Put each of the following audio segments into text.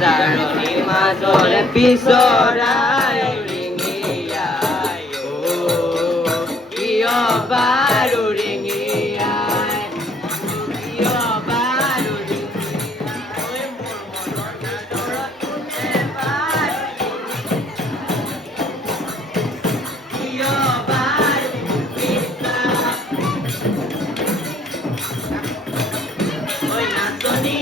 জাৰণি মাজৰে পিছৰাই ৰিঙিয়াই কিয় বাৰু ৰিঙিয়াই কিয় বাৰু ৰিঙিয়াই মোৰ মনৰ ভিতৰত কোনে বাৰু কিয় বাৰু ঐ নাচনী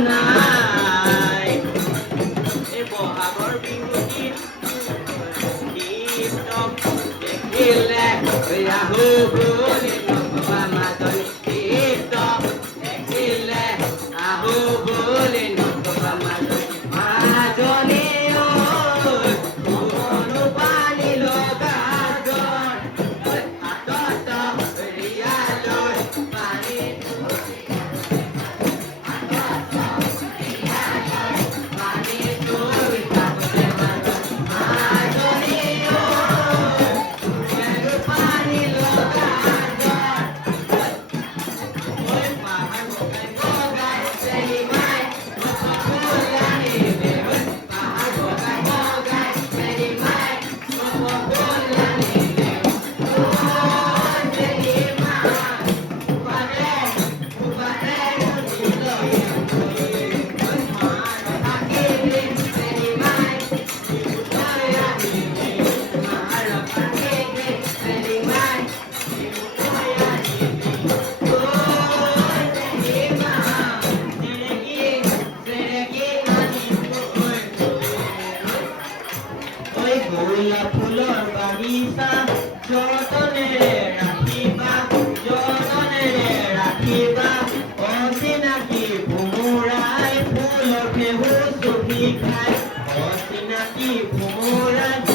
নাই এই বহাগৰ বিহুটিত দেখিলে ৰাহু বুলি নকবা মাজনী দেখিলে আহু বুলি নকবা মাজনী মাজনী কোনো পানী লগা হাতত ৰিয়ালৈ পানী ফুলৰ বাগিচা যতনেৰে ৰাখিবা অচিনাকি ভোমোৰাই ফুলৰ ফেহু চুহি খাই অচিনাকি ভোমোৰাই